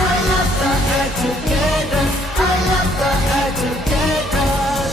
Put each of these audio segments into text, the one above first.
I love the educators, I love the educators।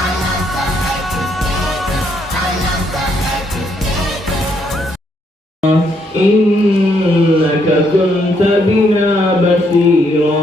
I love the educators, I love the educators। إنك كنت بنا بصيرا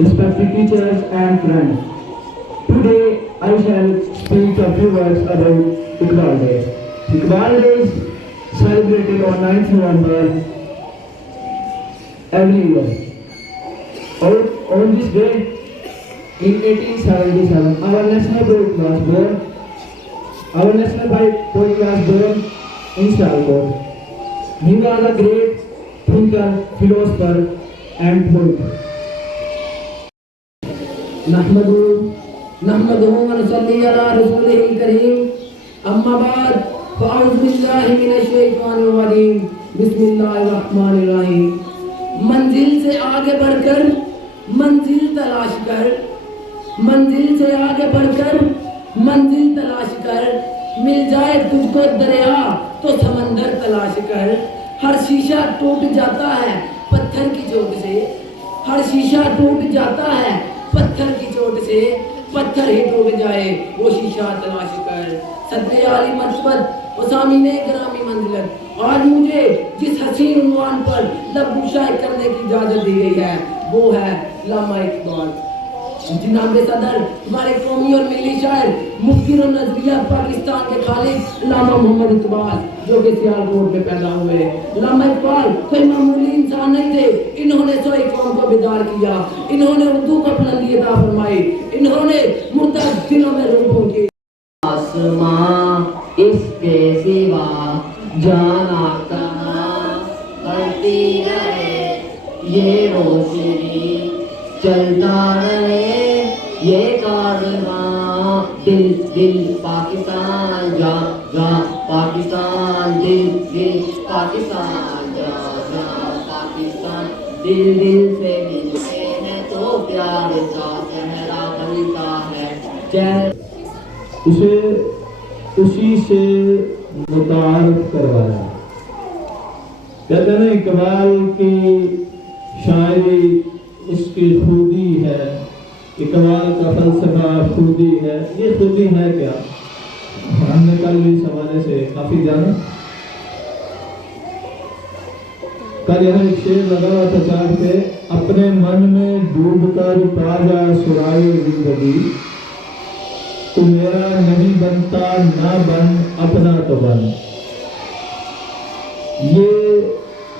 Respected teachers and friends, today I shall speak a few words about Iqbal Day. Iqbal Day is celebrated on 9th November every year. On this day, in 1877, our national poet was born. Our national poet was born in Sialkot. He was a great thinker, philosopher, and poet. نحمده ونصلي على رسوله الكريم اما بعد فاعوذ بالله من الشیطان الرجیم بسم اللہ الرحمن الرحیم۔ منزل سے آگے بڑھ کر منزل تلاش کر، منزل سے آگے بڑھ کر منزل تلاش کر، مل جائے تجھ کو دریا تو سمندر تلاش کر۔ ہر شیشہ ٹوٹ جاتا ہے پتھر کی چوٹ سے، ہر شیشہ ٹوٹ جاتا ہے پتھر کی چوٹ سے، پتھر ہی ٹوٹ جائے وہ شیشہ تلاش کر۔ صدر عالی مرتبت و سامعین گرامی منزلت، آج مجھے جس حسین عنوان پر لب گشائی کرنے کی اجازت دی گئی ہے وہ ہے علامہ اقبال۔ جناب صدر ہمارے قومی اور ملی شاعر، مفکر و نظریہ پاکستان کے خالق علامہ محمد اقبال جو کہ سیالکوٹ میں پیدا ہوئے۔ علامہ اقبال کوئی معمولی انسان نہیں تھے، انہوں نے سوئی قوم کو بیدار کیا، انہوں نے اردو کو بلندی عطا فرمائی، انہوں نے مردہ دلوں میں روح پھونکی۔ آسماں اس کے سوا جانا کہاں، بڑھتی رہے یہ روشنی، چلتا رہے یہ کارواں، دل دل پاکستان جا جا پاکستان، دل دل پاکستان جا جا پاکستان، دل دل سے ملتے ہیں تو پیار کا صحرا بنتا ہے۔ اسے اسی سے متعارف کروایا۔ کہتے ہیں اقبال کی شاعری اس کی خودی ہے، اقبال کا فلسفہ خودی ہے۔ یہ خودی ہے کیا؟ ہم نے کل اس حوالے سے کافی جانا۔ کل یہاں ایک شعر لگا ہوا تھا چار پہ، اپنے من میں ڈوب کر پا جا سرائے زندگی، تو میرا نہیں بنتا نہ بن اپنا تو بن۔ یہ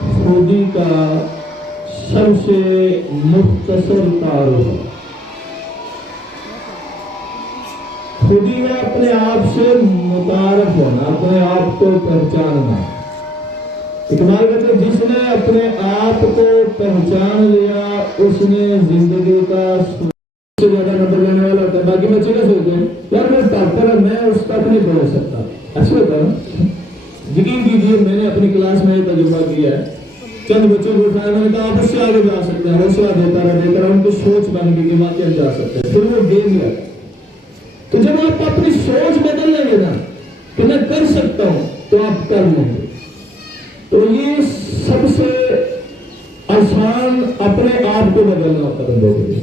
خودی کا سب سے مختصر تعارف ہے۔ خودی ہے اپنے آپ سے متعارف ہونا، اپنے آپ کو پہچاننا۔ اقبال کہتے ہیں جس نے اپنے آپ کو پہچان لیا اس نے زندگی کا سے زیادہ نمبر لینے والا ہوتا ہے۔ باقی بچے کیا سوچتے ہیں یار میں ڈاکٹر ہے، میں اس تک نہیں پڑھ سکتا، ایسا ہوتا ہے۔ یقین کیجیے میں نے اپنی کلاس میں یہ تجربہ کیا ہے، چند بچوں کو اٹھایا، میں نے کہا آپ اس سے آگے جا سکتے ہیں، حوصلہ دیتا رہا ان کی سوچ بن گئی کہ واقعی جا سکتے ہیں، پھر وہ گیم گیا۔ تو جب آپ اپنی سوچ بدل لیں گے نا کہ میں کر سکتا ہوں تو آپ کر لیں گے۔ تو یہ سب سے آسان اپنے آپ کو بدلنا ہوتا ہے بندوں کے لیے۔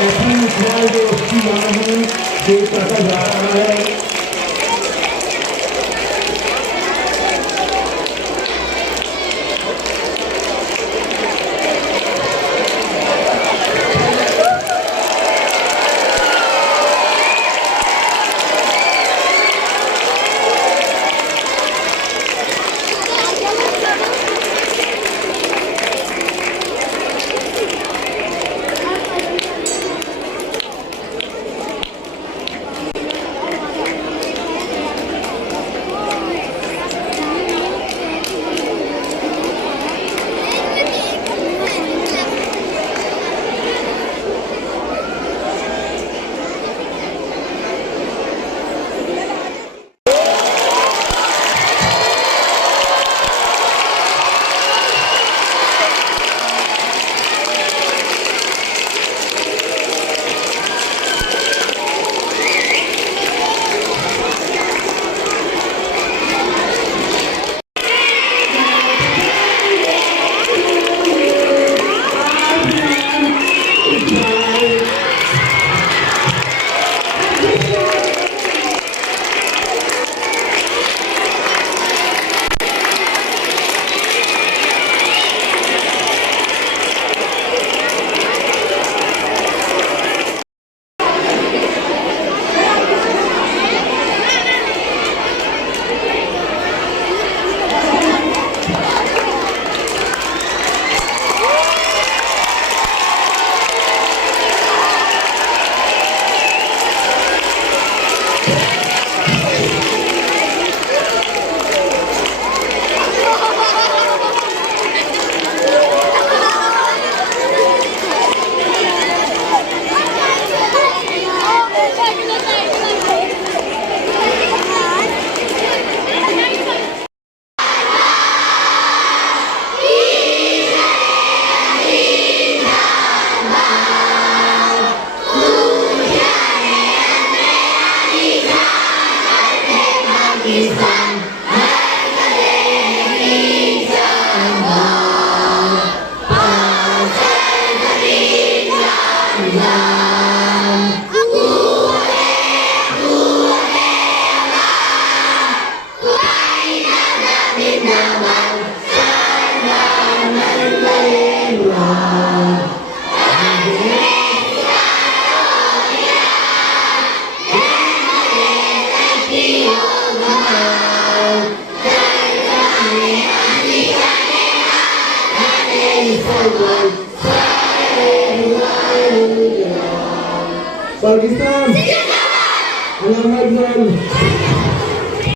ایسی سوال جو اس کی بات میں دیکھ کرتا جا رہا ہے پاکستان